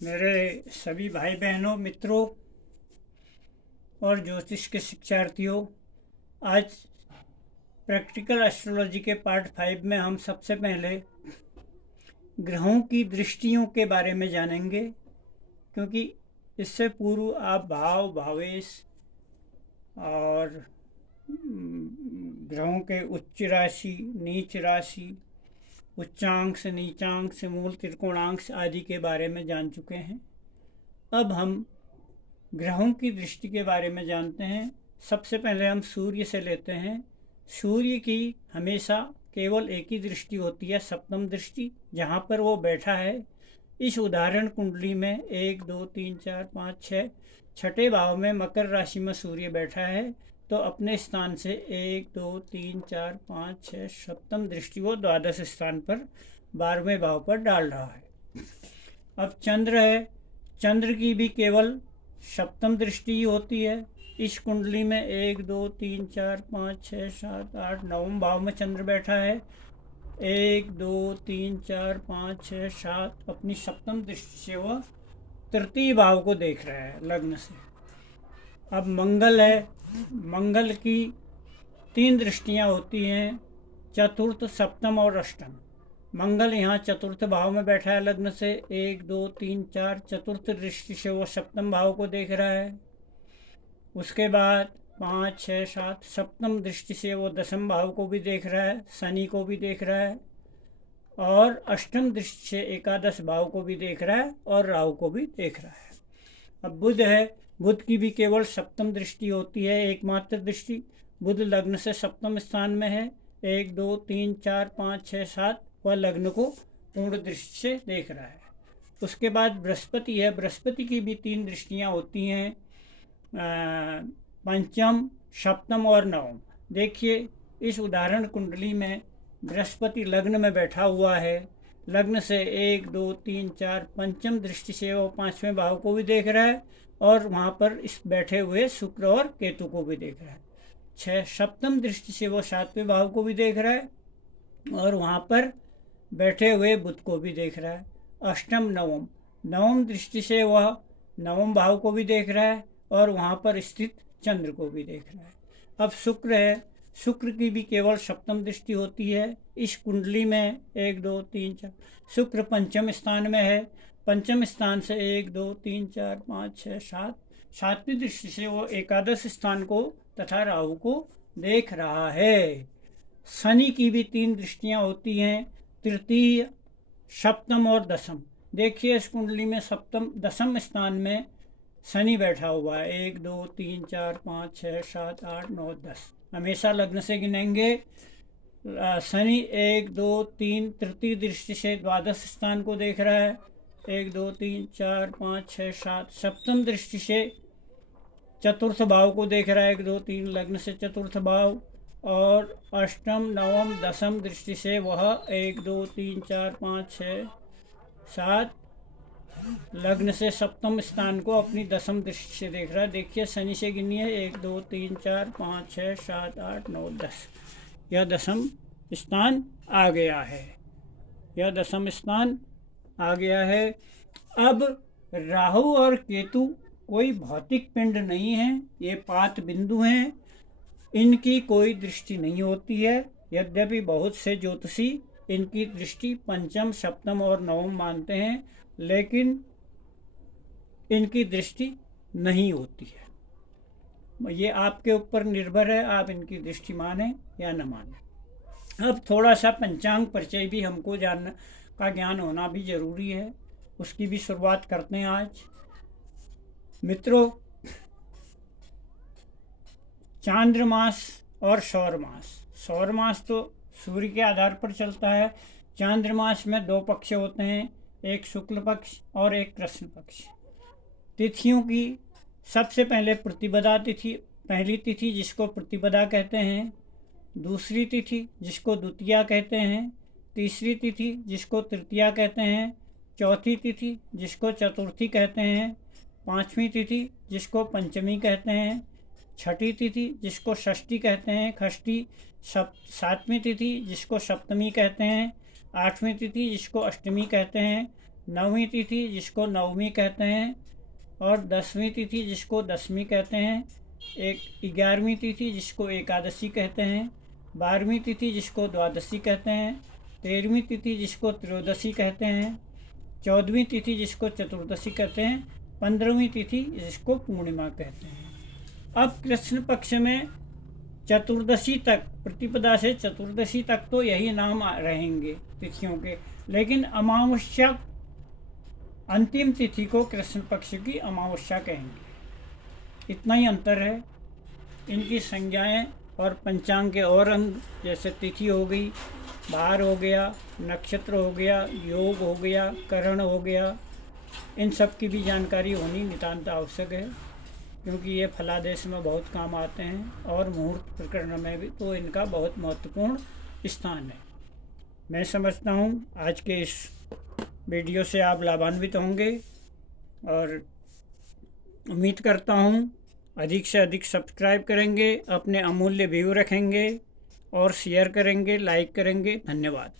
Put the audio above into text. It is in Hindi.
मेरे सभी भाई बहनों, मित्रों और ज्योतिष के शिक्षार्थियों, आज प्रैक्टिकल एस्ट्रोलॉजी के पार्ट 5 में हम सबसे पहले ग्रहों की दृष्टियों के बारे में जानेंगे, क्योंकि इससे पूर्व आप भाव, भावेश और ग्रहों के उच्च राशि, नीच राशि, उच्चांश, नीचांश, मूल त्रिकोणांश आदि के बारे में जान चुके हैं। अब हम ग्रहों की दृष्टि के बारे में जानते हैं। सबसे पहले हम सूर्य से लेते हैं। सूर्य की हमेशा केवल एक ही दृष्टि होती है, सप्तम दृष्टि, जहाँ पर वो बैठा है। इस उदाहरण कुंडली में 1, 2, 3, 4, 5, 6 छठे भाव में मकर राशि में सूर्य बैठा है, तो अपने स्थान से 1, 2, 3, 4, 5, 6 सप्तम दृष्टि वो द्वादश स्थान पर 12वें भाव पर डाल रहा है। अब चंद्र है। चंद्र की भी केवल सप्तम दृष्टि ही होती है। इस कुंडली में 1, 2, 3, 4, 5, 6, 7, 8 नवम भाव में चंद्र बैठा है। 1, 2, 3, 4, 5, 6, 7 अपनी सप्तम दृष्टि से वह तृतीय भाव को देख रहा है लग्न से। अब मंगल है। मंगल की 3 दृष्टियां होती हैं, चतुर्थ, सप्तम और अष्टम। मंगल यहाँ चतुर्थ भाव में बैठा है लग्न से। 1, 2, 3, 4 चतुर्थ दृष्टि से वो सप्तम भाव को देख रहा है। उसके बाद 5, 6, 7 सप्तम दृष्टि से वो दसम भाव को भी देख रहा है, शनि को भी देख रहा है, और अष्टम दृष्टि से एकादश भाव को भी देख रहा है और राहु को भी देख रहा है। अब बुध है। बुध की भी केवल सप्तम दृष्टि होती है, एकमात्र दृष्टि। बुध लग्न से सप्तम स्थान में है। 1, 2, 3, 4, 5, 6, 7 वह लग्न को पूर्ण दृष्टि से देख रहा है। उसके बाद बृहस्पति है। बृहस्पति की भी 3 दृष्टियां होती हैं, पंचम, सप्तम और नवम। देखिए, इस उदाहरण कुंडली में बृहस्पति लग्न में बैठा हुआ है। लग्न से 1, 2, 3, 4 पंचम दृष्टि से वो 5वें भाव को भी देख रहा है, और वहाँ पर इस बैठे हुए शुक्र और केतु को भी देख रहा है। 6 सप्तम दृष्टि से वो 7वें भाव को भी देख रहा है, और वहाँ पर बैठे हुए बुध को भी देख रहा है। अष्टम, नवम। नवम दृष्टि से वह नवम भाव को भी देख रहा है, और वहाँ पर स्थित चंद्र को भी देख रहा है। अब शुक्र है। शुक्र की भी केवल सप्तम दृष्टि होती है। इस कुंडली में 1, 2, 3, 4 शुक्र पंचम स्थान में है। पंचम स्थान से 1, 2, 3, 4, 5, 6, 7 सातवीं दृष्टि से वो एकादश स्थान को तथा राहु को देख रहा है। शनि की भी 3 दृष्टियां होती हैं, तृतीय, सप्तम और दसम। देखिए, इस कुंडली में सप्तम दसम स्थान में शनि बैठा हुआ है। 1, 2, 3, 4, 5, 6, 7, 8, 9, 10 हमेशा लग्न से गिनेंगे। शनि 1, 2, 3 तृतीय दृष्टि से द्वादश स्थान को देख रहा है। 1, 2, 3, 4, 5, 6, 7 सप्तम दृष्टि से चतुर्थ भाव को देख रहा है। 1, 2, 3 लग्न से चतुर्थ भाव, और अष्टम, नवम, दसम दृष्टि से वह 1, 2, 3, 4, 5, 6, 7 लग्न से सप्तम स्थान को अपनी दसम दृष्टि से देख रहा है। देखिए, शनि से गिनिए। 1, 2, 3, 4, 5, 6, 7, 8, 9, 10 यह दसम स्थान आ गया है। यह दसम स्थान आ गया है। अब राहु और केतु कोई भौतिक पिंड नहीं है, ये पात बिंदु हैं। इनकी कोई दृष्टि नहीं होती है, यद्यपि बहुत से ज्योतिषी इनकी दृष्टि पंचम, सप्तम और नवम मानते हैं, लेकिन इनकी दृष्टि नहीं होती है। ये आपके ऊपर निर्भर है, आप इनकी दृष्टि माने या न माने। अब थोड़ा सा पंचांग परिचय भी हमको जानना का ज्ञान होना भी जरूरी है, उसकी भी शुरुआत करते हैं आज। मित्रों, चांद्रमास और सौरमास। सौरमास तो सूर्य के आधार पर चलता है। चांद्रमास में 2 पक्ष होते हैं, एक शुक्ल पक्ष और एक कृष्ण पक्ष। तिथियों की सबसे पहले प्रतिपदा तिथि, पहली तिथि जिसको प्रतिपदा कहते हैं, दूसरी तिथि जिसको द्वितीया कहते हैं, तीसरी तिथि जिसको तृतीया कहते हैं, चौथी तिथि जिसको चतुर्थी कहते हैं, पांचवी तिथि जिसको पंचमी कहते हैं, छठी तिथि जिसको षष्ठी कहते हैं, खष्ठी, सातवीं तिथि जिसको सप्तमी कहते हैं, आठवीं तिथि जिसको अष्टमी कहते हैं, 9वीं तिथि जिसको नवमी कहते हैं, और 10वीं तिथि जिसको दशमी कहते हैं, 11वीं तिथि जिसको एकादशी कहते हैं, 12वीं तिथि जिसको द्वादशी कहते हैं, 13वीं तिथि जिसको त्रयोदशी कहते हैं, 14वीं तिथि जिसको चतुर्दशी कहते हैं, 15वीं तिथि जिसको पूर्णिमा कहते हैं। अब कृष्ण पक्ष में चतुर्दशी तक, प्रतिपदा से चतुर्दशी तक तो यही नाम रहेंगे तिथियों के, लेकिन अमावस्या अंतिम तिथि को कृष्ण पक्ष की अमावस्या कहेंगे। इतना ही अंतर है। इनकी संज्ञाएं और पंचांग के और अंग जैसे तिथि हो गई, बार हो गया, नक्षत्र हो गया, योग हो गया, करण हो गया, इन सब की भी जानकारी होनी नितांत आवश्यक है, क्योंकि ये फलादेश में बहुत काम आते हैं और मुहूर्त प्रकरण में भी तो इनका बहुत महत्वपूर्ण स्थान है। मैं समझता हूँ आज के इस वीडियो से आप लाभान्वित होंगे, और उम्मीद करता हूँ अधिक से अधिक सब्सक्राइब करेंगे, अपने अमूल्य व्यू रखेंगे और शेयर करेंगे, लाइक करेंगे। धन्यवाद।